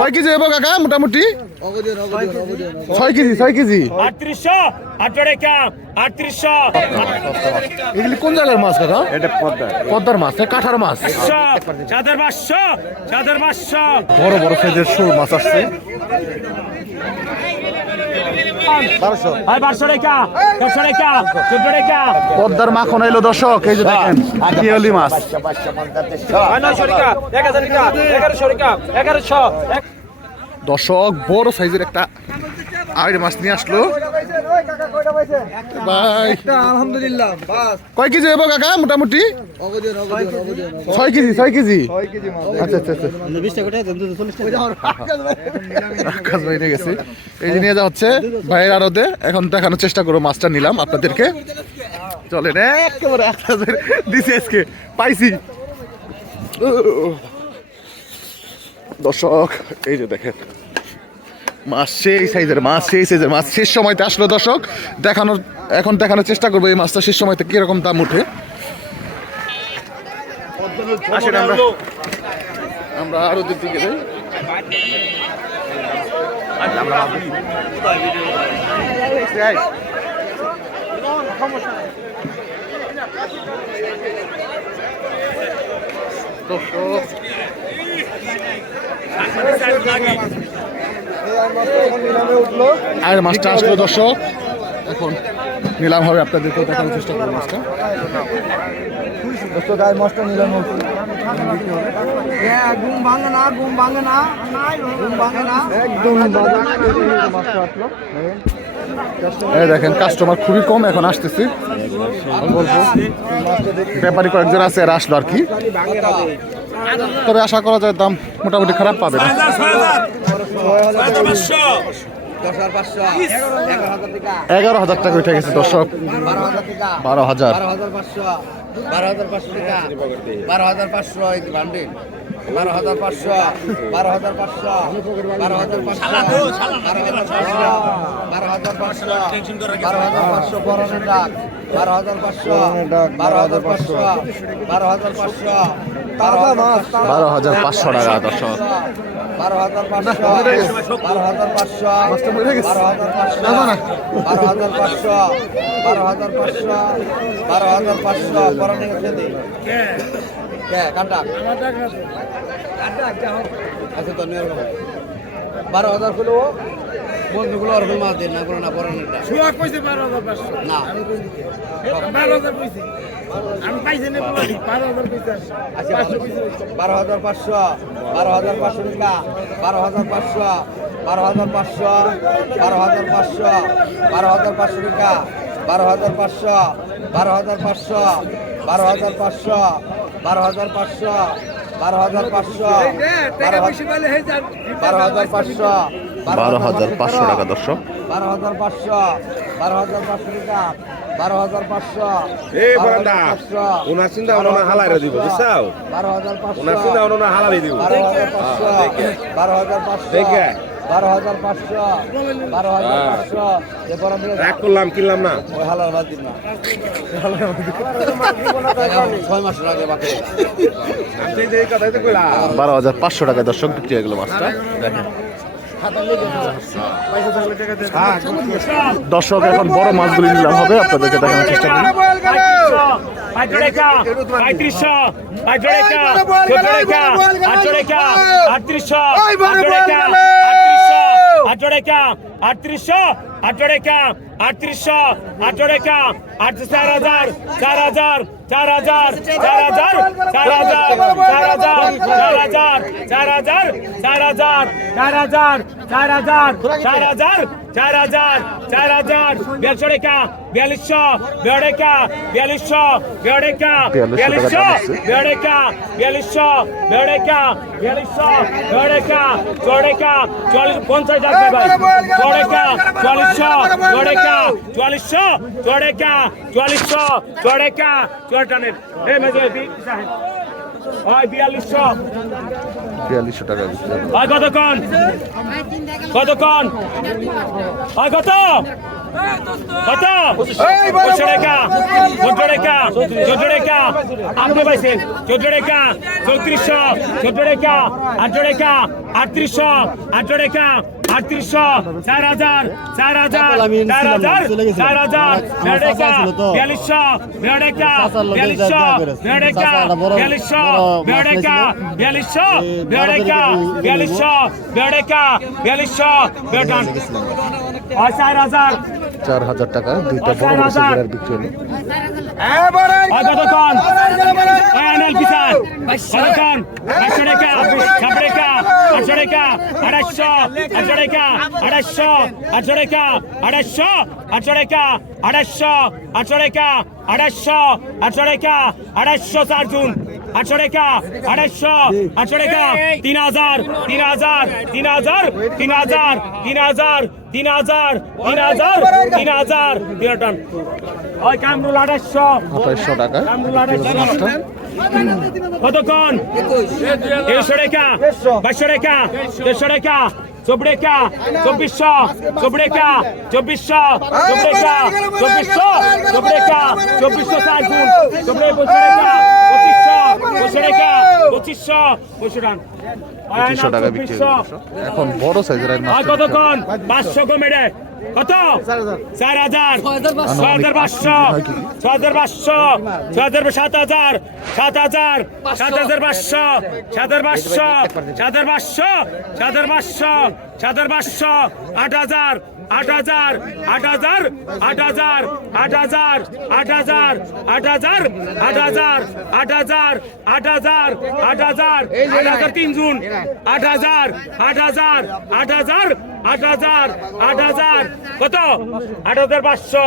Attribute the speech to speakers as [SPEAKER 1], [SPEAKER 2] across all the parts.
[SPEAKER 1] কয় কেজি হইব কাকা মোটামুটি? ছয় কেজি ছয় কেজি। এগুলি কোন জায়গার মাছ কাকা?
[SPEAKER 2] এটা পদ্মার
[SPEAKER 1] পদ্মার মাছ কাঠার মাছ।
[SPEAKER 3] চাদর পাঁচশো চাদর পাঁচশো।
[SPEAKER 1] বড় বড় সাইজের শোল মাছ আসছে
[SPEAKER 3] ভাই বারোশো টাকা দেড়শো টাকা চোদ্দ টাকা
[SPEAKER 1] পদ্মার মাখন এলো দর্শক এই যে দেখেন পিয়লি মাছ। দর্শক বড় সাইজের একটা আইড় মাছ নিয়ে আসলো।
[SPEAKER 4] আলহামদুলিল্লাহ
[SPEAKER 1] কয় কেজি কাকা মোটামুটি? ছয় কেজি। ছয় কেজি আচ্ছা আচ্ছা আচ্ছা। এই যে নিয়ে যাওয়া হচ্ছে ভাইয়ের আড়তে এখন দেখানোর চেষ্টা করব মাছটা নিলাম আপনাদেরকে। চলেন একেবারে দিছি আজকে পাইছি। দর্শক এই যে দেখেন। মাছ, সেই সাইজের মাছ, সেই সাইজের মাছ। শেষ সময়তে আসলো দর্শক। দেখানোর, এখন দেখানোর চেষ্টা করব এই মাছটা শেষ সময়তে কীরকম দাম উঠে। আসেন আমরা। আমরা আরও দিক দিকে আর মাছটা আসলো দর্শক। এখন নিলাম হবে আপনাদেরকে দেখানোর চেষ্টা করব মাছটা। দেখেন কাস্টমার খুবই কম এখন আসতেছি। ব্যাপারী কয়েকজন আছে আর আসলো আর কি। তবে আশা করা যায় দাম মোটামুটি খারাপ পাবে না।
[SPEAKER 4] এগারো হাজার টাকা
[SPEAKER 1] উঠে গেছে দর্শক
[SPEAKER 4] বারো হাজার
[SPEAKER 1] বারো হাজার
[SPEAKER 4] পাঁচশো বারো হাজার পাঁচশো টাকা বারো হাজার পাঁচশো বান্ডিল বারো হাজার পাঁচশো বারো হাজার পাঁচশো বারো হাজার পাঁচশো বারো হাজার পাঁচশো হাজার ডাক বারো হাজার পাঁচশো বারো হাজার পাঁচশো বারো হাজার পাঁচশো বারো হাজার পাঁচশো
[SPEAKER 1] টাকা দর্শক
[SPEAKER 4] বারো হাজার পাঁচশো আচ্ছা বন্ধুগুলো আর মাছ দিন না কোনো না পরানিটা
[SPEAKER 3] সুয়াক কইছে বারো হাজার পাঁচশো
[SPEAKER 4] না
[SPEAKER 3] বারো হাজার কইছে আমি পাইছি না বারো হাজার কইছে
[SPEAKER 4] আচ্ছা বারো হাজার পাঁচশো বারো হাজার পাঁচশো টাকা বারো হাজার পাঁচশো বারো হাজার পাঁচশো বারো হাজার পাঁচশো বারো হাজার পাঁচশো টাকা বারো হাজার পাঁচশো বারো হাজার পাঁচশো বারো হাজার পাঁচশো বারো হাজার পাঁচশো বারো হাজার পাঁচশো বারো হাজার পাঁচশো
[SPEAKER 1] বারো হাজার পাঁচশো টাকা দর্শক
[SPEAKER 4] বারো হাজার পাঁচশো বারো হাজার পাঁচশো টাকা বারো হাজার পাঁচশো
[SPEAKER 2] এই বারান্দা ওনার চিন্তা দিব বুঝছাও
[SPEAKER 4] বারো হাজার পাঁচশো
[SPEAKER 2] ওনার চিন্তা দিব
[SPEAKER 4] বারো হাজার পাঁচশো বারো হাজার পাঁচশো
[SPEAKER 2] দেখে।
[SPEAKER 4] বারো হাজার পাঁচশো বারো হাজার
[SPEAKER 2] হ্যাঁ।
[SPEAKER 4] পাঁচশো এরপর আমি
[SPEAKER 2] রাগ করলাম কিনলাম না
[SPEAKER 4] ওই হালার বাদ দিন না ছয় মাসের আগে বাকি
[SPEAKER 2] আমি তো এই কথাই তো কইলাম
[SPEAKER 1] বারো হাজার পাঁচশো টাকা দর্শক বিক্রি হয়ে গেল মাছটা দেখেন হ্যাঁ, দর্শক এখন বড় মাছগুলি নিলাম হবে আপনাদেরকে দেখানোর চেষ্টা করি।
[SPEAKER 3] আটত্রিশশো আটত্রিশশো টাকা আটত্রিশশো আটশো আট চার হাজার চার হাজার চার হাজার চার হাজার চার হাজার চার হাজার চার হাজার চার হাজার চার হাজার চার হাজার চার হাজার চার হাজার চার হাজার চার হাজার দেড়শো টাকা বিয়াল্লিশশো দেড় টাকা বিয়াল্লিশশো দেড় টাকা বিয়াল্লিশশো দেড় টাকা বিয়াল্লিশশো দেড় টাকা বিয়াল্লিশশো দেড় টাকা চড় টাকা চল্লিশ পঞ্চাশ হাজার ভাই চড় চল্লিশশো চড় চল্লিশশো চড় চল্লিশশো চড় টাকা টানের এই মেজে বিয়াল্লিশশো।
[SPEAKER 1] টাকা
[SPEAKER 3] কতক্ষণ কতক্ষণ কত কত? পঁচিশশো টাকা চোদ্দ টাকা চোদ্দ টাকা। আপনি পাইছেন? চোদ্দ টাকা চৌত্রিশশো চোদ্দ টাকা আটশো টাকা আটত্রিশশো আটশো টাকা। আটত্রিশশো চার হাজার চার হাজার চার হাজার চার হাজার দেড় টাকা বিয়াল্লিশশো দেড় টাকা বিয়াল্লিশশো দেড় টাকা বিয়াল্লিশশো দেড় টাকা বিয়াল্লিশশো দেড় টাকা বিয়াল্লিশশো দেড় টাকা বিয়াল্লিশশো টাকা। চার হাজার।
[SPEAKER 1] চার হাজার টাকা দুইটা বড় বড় সিগারেট বিক্রি হলো।
[SPEAKER 3] কতক্ষণ কতক্ষণ একশো টাকা ছাপ টাকা। আটশো টাকা আড়াইশো আটশো টাকা আড়াইশো আটশো টাকা আড়াইশো আটশো টাকা আড়াইশো আটশো টাকা আড়াইশো আটশো টাকা আড়াইশো চার জুন আটশো টাকা আড়াইশো আটশো টাকা তিন হাজার তিন হাজার তিন হাজার তিন হাজার তিন হাজার তিন হাজার তিন হাজার তিন হাজার তিন টন ওই কামরুল আড়াইশো
[SPEAKER 1] আঠাইশশো টাকা
[SPEAKER 3] কামরুল আড়াইশো কতক্ষণ? দেড়শো রেখা বাইশশো রেখা দেড়শো
[SPEAKER 1] রেখা এখন বড় সাইজের
[SPEAKER 3] কতক্ষণ? পাঁচশো কমে দেয় কত? চার হাজার। ছয় হাজার পাঁচশো। ছয় হাজার পাঁচশো। ছয় হাজার সাত হাজার। সাত হাজার। সাত হাজার পাঁচশো। সাত হাজার পাঁচশো। সাত হাজার পাঁচশো। সাত হাজার পাঁচশো। সাত হাজার পাঁচশো। আট হাজার। আট হাজার আট হাজার আট হাজার আট হাজার আট হাজার আট হাজার আট হাজার আট হাজার আট হাজার আট হাজার আট হাজার তিন জুন আট হাজার আট হাজার আট হাজার আট হাজার আট হাজার কত আট হাজার পাঁচশো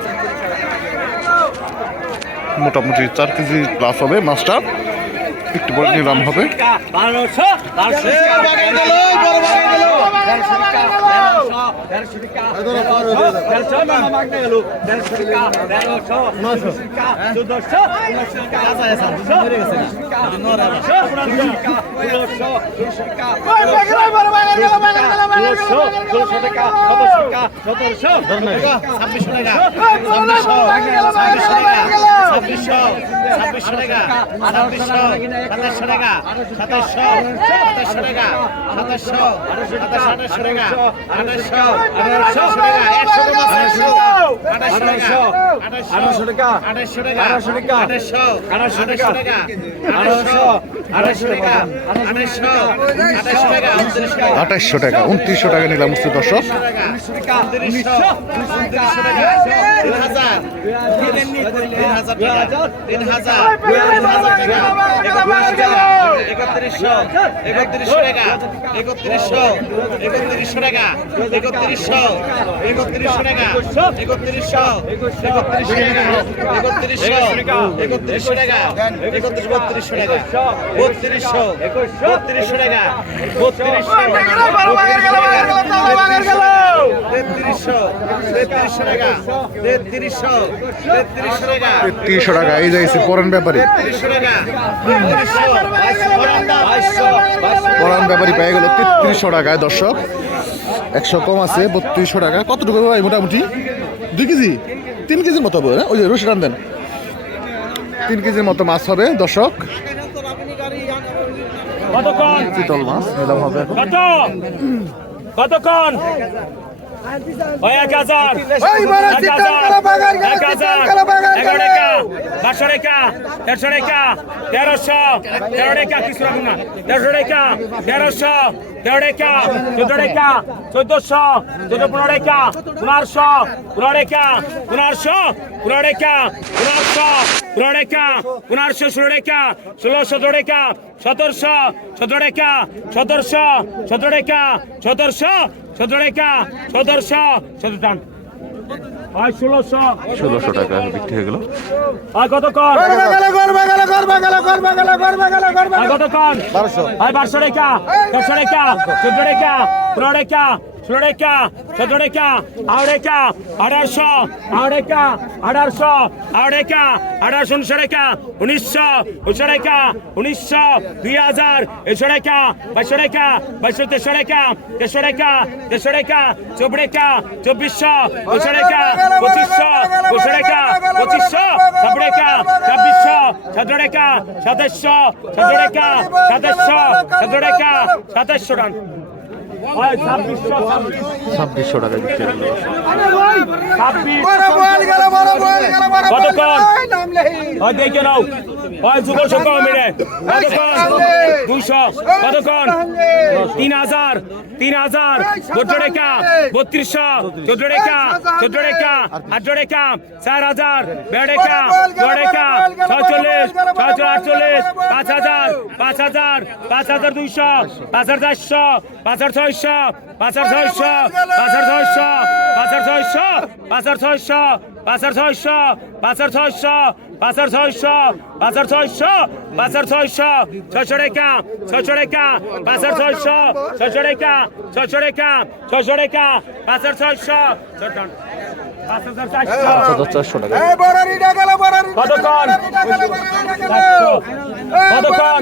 [SPEAKER 1] মোটামুটি চার কেজি প্লাস হবে মাছটা। একটু বলে নিলাম হবে
[SPEAKER 3] ছাব্বিশ টাকা
[SPEAKER 5] আঠারোশো টাকা সাতাশশো টাকা সাতাশশো সাতাশশো টাকা সাতাশশো সাতাশশো টাকা আঠাশশো আঠাশশো টাকা একশো আঠাশশো টাকা আঠাশশো টাকা আঠাশশো টাকা আঠাশশো টাকা আঠাশশো আঠাশশো টাকা আঠাশশো আঠাশশো টাকা। উনত্রিশশো টাকা
[SPEAKER 1] নিলাম বুঝতে দর্শক।
[SPEAKER 5] একত্রিশশো টাকা বত্রিশশো টাকা বত্রিশশো তেত্রিশশো তেত্রিশশো টাকা তেত্রিশশো তেত্রিশশো টাকা।
[SPEAKER 1] তিনশো টাকা এই যাইছে পরান ব্যাপারী। পরান ব্যাপারী পেয়ে গেল তেত্রিশশো টাকায় দর্শক। একশো কম আছে বত্রিশশো টাকা। কতটুকু হবে ভাই মোটামুটি? দুই কেজি? তিন কেজির মতো হবে না? ওই যে রসি দেন। তিন কেজির মতো মাছ হবে দর্শক। চিতল মাছ নিলাম হবে।
[SPEAKER 3] কত কতক্ষণ এক হাজার। এক হাজার। এক হাজার। এগারো টাকা। বারোশো টাকা। দেড়শো টাকা। তেরোশো। তেরো টাকা। কিছু রাখুন না। দেড়শো টাকা। তেরোশো। তেরো টাকা। চোদ্দ টাকা। চোদ্দশো। চোদ্দ পনেরো টাকা। পনেরোশো পনেরো টাকা। পনেরোশো পনেরো টাকা। পনেরোশো পনেরো টাকা। পনেরোশো ষোলো টাকা। ষোলো সতেরো টাকা। সতেরোশো। সতেরো টাকা। সতেরোশো। সতেরো টাকা। সতেরোশো। সতেরো একা সতেরোশো সতেরো ষোলোশো
[SPEAKER 1] টাকা বিক্রি হয়ে গেল।
[SPEAKER 3] বারোশো। বারোশো রেখা? দশশো রেখা? চোদ্দ রেখা? পনেরো রেখা? ষোলো টাকা চোদ্দ টাকা আড়াই টাকা আঠারোশো আড়াই টাকা আঠারোশো আড়াই টাকা আঠারোশো উনিশশো টাকা উনিশশো উনিশশো টাকা উনিশশো দুই হাজার এশো টাকা বাইশশো টাকা বাইশশো তেরোশো টাকা তেরোশো টাকা তেরোশো টাকা চব্বিশ টাকা চব্বিশশো পঁচিশশো টাকা পঁচিশশো পঁচিশশো টাকা পঁচিশশো ছাব্বিশ টাকা ছাব্বিশশো সতেরো টাকা সাতাশশো সতেরো টাকা সাতাশশো সতেরো টাকা সাতাশশো টাকা হয় ছাব্বিশশো
[SPEAKER 1] টাকা বিক্রি
[SPEAKER 3] হলো। কতক্ষণ দেখে নাও। হয় যুগল সংখ্যা মিলে। কতক্ষণ দুইশো কতক্ষণ তিন হাজার তিন হাজার চোদ্দ রেখা বত্রিশশো চোদ্দ রেখা চোদ্দ রেখা আঠারো রেখা চার হাজার বেড় রেখা নয় রেখা ছয়চল্লিশ ছয়শো আটচল্লিশ পাঁচ হাজার পাঁচ হাজার পাঁচ হাজার দুইশো পাঁচ হাজার চারশো পাঁচ হাজার ছয়শো পাঁচ হাজার ছয়শো পাঁচ হাজার ছয়শো পাঁচ হাজার ছয়শো পাঁচ হাজার ছয়শো পাঁচ হাজার ছয়শো পাঁচ হাজার ছয়শো পাঁচ হাজার ছয়শো পাঁচ হাজার ছয়শো পাঁচ হাজার ছয়শো ছয়শো রেখা ছয়শো রেখা পাঁচ হাজার ছয়শো ছয়শো রেখা ছয়শো রেখা। ছয়শো রেখা। পাঁচ হাজার ছয়শো পাঁচ হাজার চারশো কতক্ষণ কতক্ষণ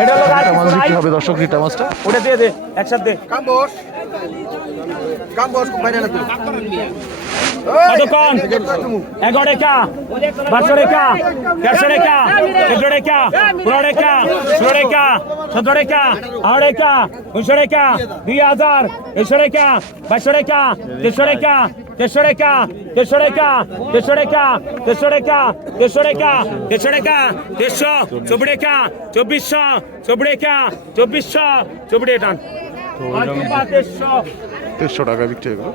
[SPEAKER 3] এটা হলো
[SPEAKER 1] হবে দর্শক রিটা মাছটা।
[SPEAKER 3] ওটা দিয়ে দে একসাথে
[SPEAKER 4] কাম্বস কাম্বস বাইরে না
[SPEAKER 3] কতক্ষণ এগারো রেখা বারোশো রেখা দেড়শো রেখা চোদ্দ রেখা পনেরো রেখা ষোলো রেখা সতেরো রেখা আড়াই রেখা উনিশশো রেখা দুই হাজার এশো রেখা বাইশশো রেখা দেড়শো চব্বিশশো চব্বিশশো দেড়শো
[SPEAKER 1] টাকা বিক্রি হয়ে গেল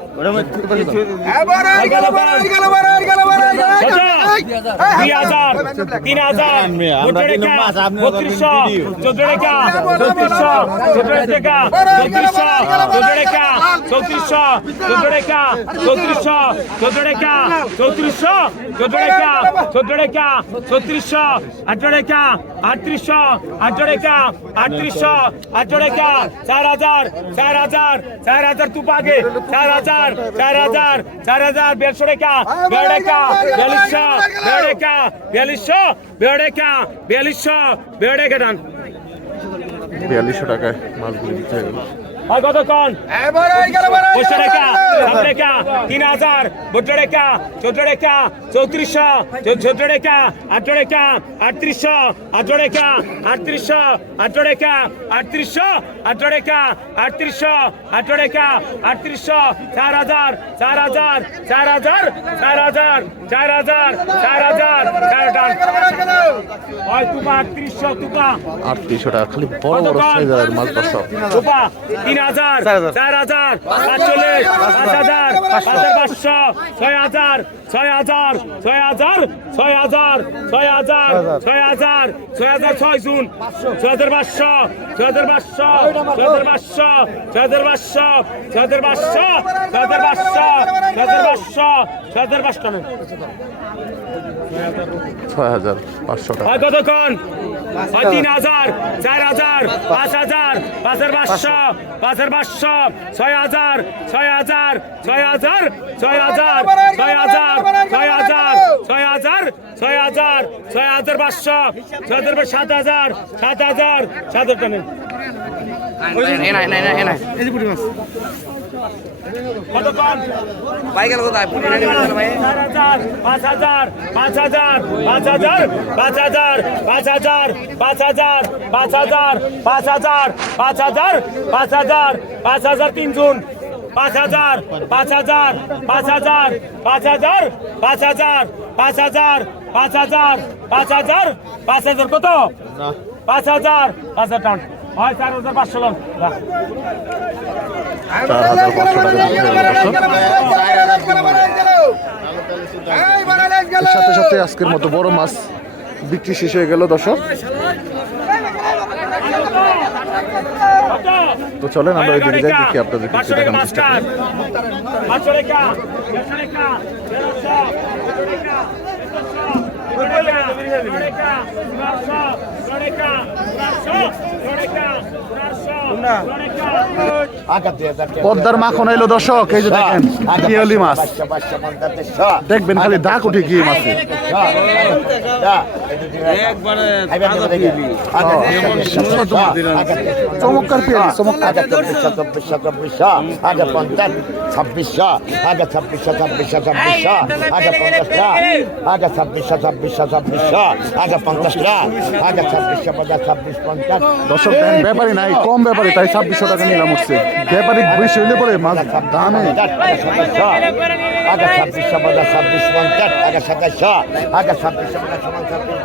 [SPEAKER 3] চার হাজার চার হাজার চার হাজার তুপ পাগে চার হাজার চার হাজার চার হাজার বেড়শো রেখা বেড়েকা বেলিশ বেড়েকা বেলিশ বেড়েকা বেলিশ বেড়েকে ডান
[SPEAKER 1] বিয়াল্লিশশো টাকায় মালগুলি দিতে
[SPEAKER 3] আর কতক্ষণ পয়সা রেখা সাত রেখা তিন হাজার বত্র রেখা চোদ্দ রেখা চৌত্রিশশো চোদ্দ রেখা আঠারো রেখা আটত্রিশশো আঠারো রেখা আটত্রিশশো আঠারো রেখা আটত্রিশশো আঠারো রেখা আটত্রিশশো আঠারো রেখা আটত্রিশশো চার হাজার চার হাজার চার হাজার চার হাজার চার হাজার চার হাজার চার হয় তুপা আটত্রিশশো তুপা।
[SPEAKER 1] আটত্রিশশো টাকা খালি বড় বড় সাইজের
[SPEAKER 3] তিন হাজার চার হাজার। পাঁচচল্লিশ পাঁচ হাজার পাঁচ হাজার পাঁচশো ছয় হাজার ছয় হাজার ছয় হাজার ছয় হাজার ছয় হাজার ছয় হাজার। ছয় হাজার ছয় জুন ছয় হাজার পাঁচশো ছয় হাজার পাঁচশো ছয় হাজার পাঁচশো ছয় হাজার পাঁচশো ছয় হাজার পাঁচশো ছয় হাজার পাঁচশো ছয় হাজার পাঁচশো ছয় হাজার পাঁচশো
[SPEAKER 1] ছয় হাজার পাঁচশো টাকা।
[SPEAKER 3] হয় কতক্ষণ? হয় তিন হাজার চার হাজার পাঁচ হাজার পাঁচ হাজার পাঁচশো পাঁচ পাঁচশো ছয় হাজার ছয় হাজার ছয় হাজার ছয় হাজার ছয় হাজার ছয় হাজার ছয় হাজার ছয় হাজার ছয় হাজার পাঁচশো ছয় হাজার পাঁচ- সাত হাজার সাত হাজার সাত হাজার টাকা।
[SPEAKER 4] ভাই গেল কোথায়
[SPEAKER 3] হাজার পাঁচ হাজার পাঁচ হাজার পাঁচ হাজার পাঁচ হাজার পাঁচ হাজার পাঁচ হাজার পাঁচ হাজার পাঁচ হাজার পাঁচ হাজার পাঁচ হাজার পাঁচ হাজার তিন জুন পাঁচ হাজার পাঁচ হাজার পাঁচ হাজার পাঁচ হাজার পাঁচ হাজার পাঁচ হাজার পাঁচ হাজার পাঁচ হাজার পাঁচ হাজার কত পাঁচ হাজার পাঁচ হাজার হয়
[SPEAKER 1] সাথে সাথে আজকের মতো বড় মাছ বিক্রি শেষ হয়ে গেল দর্শক তো চলেন আমরা ওই দিকে যাই দেখি
[SPEAKER 3] আপনাদের কিছু
[SPEAKER 1] দেখানোর চেষ্টা করি পদ্মার মাখন এলো দর্শক, এই যে দেখেন পিয়ালি মাছ। দেখবেন খালি দাগ উঠে গিয়ে মাছে। চমৎকার পিয়ালি চমৎকার।
[SPEAKER 6] আগে চব্বিশশো চব্বিশশো চব্বিশশো আগে পঞ্চাশ ছাব্বিশশো আগে ছাব্বিশশো ছাব্বিশশো ছাব্বিশশো আগে পঞ্চাশটা আগে ছাব্বিশশো ছাব্বিশশো ছাব্বিশশো আগে পঞ্চাশটা আগে ছাব্বিশশো পঞ্চাশ ছাব্বিশ পঞ্চাশ।
[SPEAKER 1] দর্শক ব্যাপারী নাই কম ব্যাপারী তাই ছাব্বিশশো টাকা নিলাম উঠছে ব্যাপারী বেশি হইলে পরে মাছ দামে।
[SPEAKER 6] আগে ছাব্বিশশো পঞ্চাশ ছাব্বিশ পঞ্চাশ আগে সাতাইশশো আগে ছাব্বিশশো পঞ্চাশ সমান ছাব্বিশ।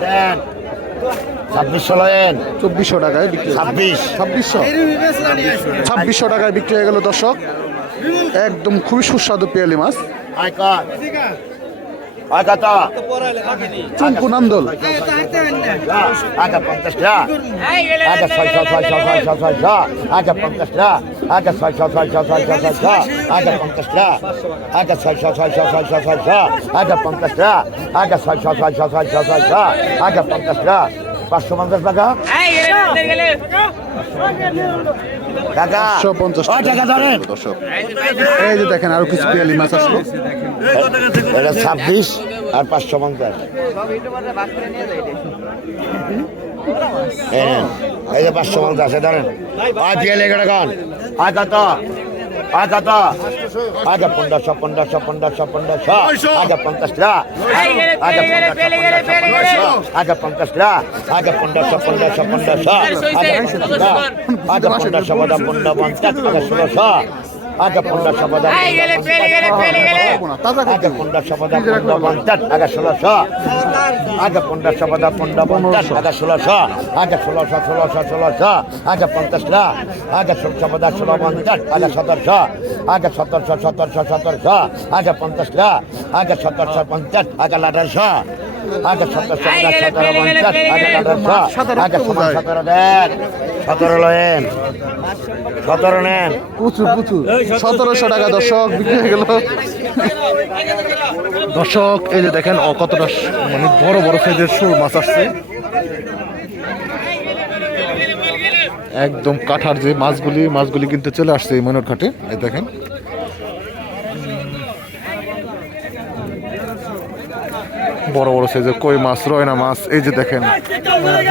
[SPEAKER 6] ছাব্বিশশো লয়েন।
[SPEAKER 1] চব্বিশশো টাকায় বিক্রি
[SPEAKER 6] ছাব্বিশ।
[SPEAKER 1] ছাব্বিশশো। ছাব্বিশশো টাকায় বিক্রি হয়ে গেল দর্শক। একদম খুবই সুস্বাদু পেয়ালি মাছ।
[SPEAKER 6] আগাতা
[SPEAKER 1] চুমকু নন্দল
[SPEAKER 6] আগা পঞ্চাশটা আগা ছয় ছয় ছয় ছয় ছয় ছয় ছয় ছ আগা পঞ্চাশটা আগা ছয় ছয় ছয় ছয় ছয় ছয় ছয় ছ আগা পঞ্চাশটা আগা ছয় পাঁচশো পঞ্চাশ টাকা
[SPEAKER 1] এই যে দেখেন আরও কিছু পিয়ালি মাছ আসলো।
[SPEAKER 6] এটা ছাব্বিশ আর পাঁচশো পঞ্চাশ। এই যে পাঁচশো পঞ্চাশ এ ধরেন। আর পিয়ালে কত আজ আদা আজ পনেরোশো পনেরোশো পনেরোশো পনেরোশো আজ পঞ্চাশটা আজ পনেরোশো আজ পঞ্চাশটা আজ পনেরোশো পনেরোশো পনেরোশো আজ পনেরোশো বাদা পনেরো পঞ্চাশ ষোলোশো আগে পন্ডা
[SPEAKER 1] সমাধান
[SPEAKER 6] আগে পন্ডা সমাধান পঞ্চাশ আগে ষোলোশো আচ্ছা পঞ্চাশশো পাতা পন্ডা পঞ্চাশ আচ্ছা ষোলোশো আচ্ছা ষোলোশো ষোলোশো ষোলোশো আচ্ছা পঞ্চাশটা আচ্ছা ষোলোশো পাতা ষোলো পঞ্চাশ আচ্ছা সতেরোশো আচ্ছা সতেরোশো সতেরোশো সতেরোশো আচ্ছা পঞ্চাশটা আচ্ছা সতেরোশো পঞ্চাশ আচ্ছা আঠারোশো আচ্ছা সতেরোশো সতেরো পঞ্চাশ আচ্ছা আঠারোশো আচ্ছা ষোলো সতেরো দেখ সতেরো নেন সতেরো নেন
[SPEAKER 1] প্রচুর প্রচুর। সতেরোশো টাকা দর্শক বিক্রি হয়ে গেল। দর্শক এই যে দেখেন ও কতটা মানে বড় বড় সাইজের সুর মাছ আসছে। একদম কাঠার যে মাছগুলি মাছগুলি কিন্তু চলে আসছে এই মনোর ঘাটে এই দেখেন বড় বড় সাইজের কই মাছ রয়না মাছ এই যে দেখেন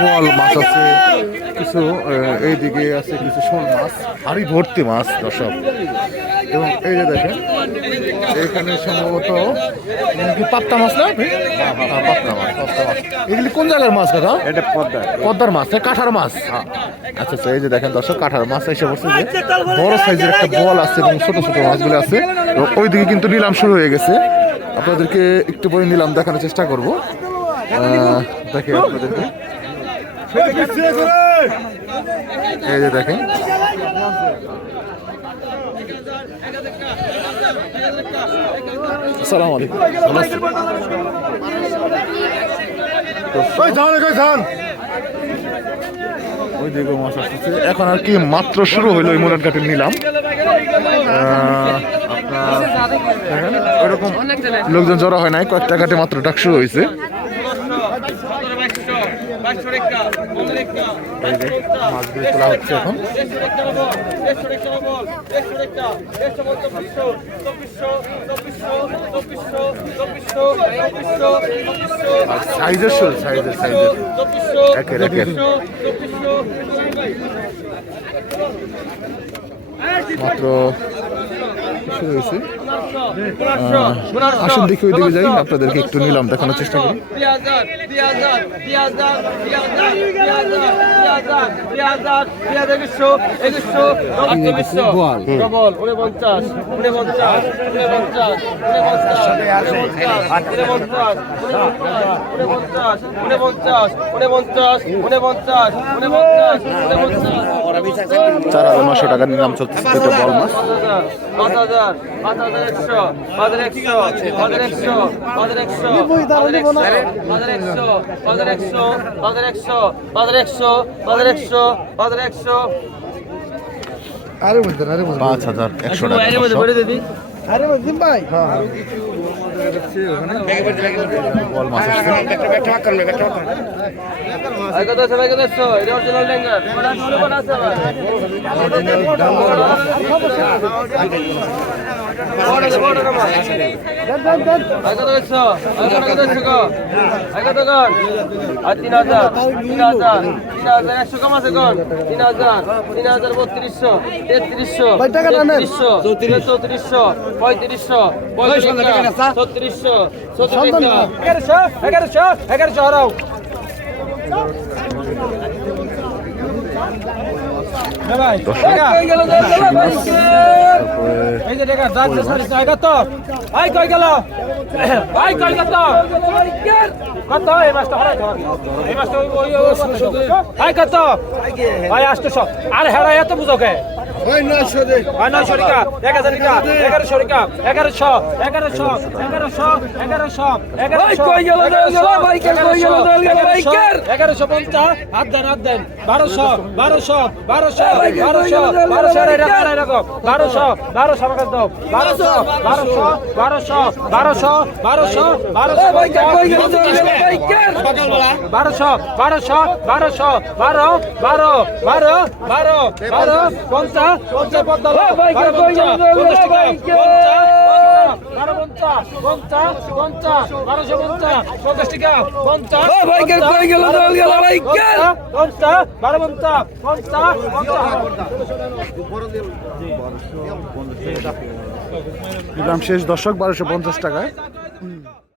[SPEAKER 1] বোয়াল মাছ আছে কিছু এইদিকে আছে কিছু শোল মাছ হাড়ি ভর্তি মাছ দর্শক। এবং এই যে দেখেন এখানে সম্ভবত পাত্তা মাছ না হ্যাঁ, পাত্তা মাছ পাত্তা মাছ। এগুলি কোন জায়গার মাছ কাকা
[SPEAKER 2] এটা পদ্মা
[SPEAKER 1] পদ্মার মাছ কাঁঠার মাছ। আচ্ছা আচ্ছা এই যে দেখেন দর্শক কাঁঠার মাছ এসে বলছে যে বড় সাইজের একটা বল আছে এবং ছোট ছোট মাছগুলো আছে। এবং ওইদিকে কিন্তু নিলাম শুরু হয়ে গেছে। আপনাদেরকে একটু পরে নিলাম দেখানোর চেষ্টা করব। দেখে আপনাদেরকে। এই যে দেখেন। আসসালামু আলাইকুম। ওই দিকে মাছ আসতেছে। এখন আর কি মাত্র শুরু হইল এই মুরাদ ঘাটে নিলাম দেখেন ওইরকম লোকজন জড়ো হয় নাই কয়েকটা ঘাটে মাত্র ডাক শুরু হয়েছে। মাছগুলো তোলা হচ্ছে এখন সাইজের সাইজের সাইজের। একের একের। মাত্র আসুন দেখি ওই দিকে যাই আপনাদেরকে একটু নিলাম দেখানোর চেষ্টা করি। চার হাজার নশো টাকা নিলাম হচ্ছে ছোট বল মাছ
[SPEAKER 5] পাঁচ হাজার একশো
[SPEAKER 1] টাকা
[SPEAKER 5] আরে ভাই যাচ্ছে ওখানে।
[SPEAKER 1] বল মাছ
[SPEAKER 5] কত আছে ভাই কত আছে? এটা অরিজিনাল ল্যাঙ্গার ডান আছে ভাই তিন হাজার তিন হাজার তিন হাজার একশো কম আছে কন তিন হাজার তিন হাজার বত্রিশশো তেত্রিশশো তেত্রিশশো চৌত্রিশশো পঁয়ত্রিশশো ছত্রিশশো ছত্রিশশো এগারোশো এগারোশো এগারোশো হারাও কত এই মাছটা হরাই এই মাছটা কত ভাই আটশো আর হেড়া এত বুঝো কে নয়শো টাকা এক হাজার টাকা এগারোশো টাকা এগারোশো এগারোশো এগারোশো এগারোশো এগারোশো এগারোশো পঞ্চাশ হাত দেন হাত দেন বারোশো বারোশো বারোশো বারোশো বারোশো এরকম বারোশো বারোশো আমার কাছে দাও বারোশো বারোশো বারোশো বারোশো বারোশো বারোশো বারোশো বারোশো বারোশো বারো বারো বারো বারো বারো পঞ্চাশ
[SPEAKER 1] দাম শেষ দশক বারোশো পঞ্চাশ টাকায়।